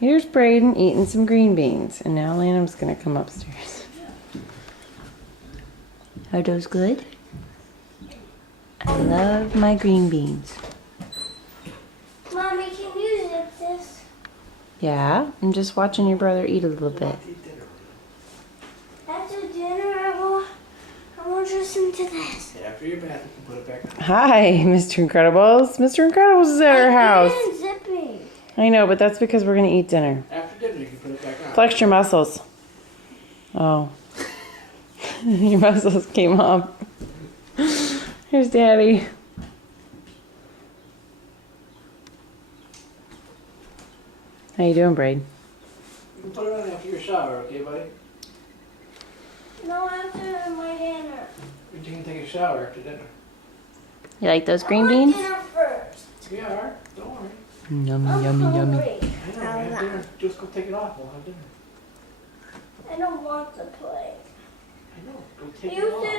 Here's Braden eating some green beans, and now Lanham's gonna come upstairs. Are those good? I love my green beans. Mommy, can you zip this? Yeah, I'm just watching your brother eat a little bit. After dinner, I want to listen to this. After you're bath, you can put it back on. Hi, Mr. Incredibles. Mr. Incredibles is at our house. It's zipping. I know, but that's because we're gonna eat dinner. After dinner, you can put it back on. Flex your muscles. Oh. Your muscles came up. Here's Daddy. How you doing, Braid? You can put it on after your shower, okay, buddy? No, after my dinner. You can take a shower after dinner. You like those green I want beans? dinner first. We are. Don't worry. Yummy, I'm yummy, yummy. hungry. I know, we have dinner. Just go take it off. We'll have dinner. I don't want to play. I know. Go take You it off. sit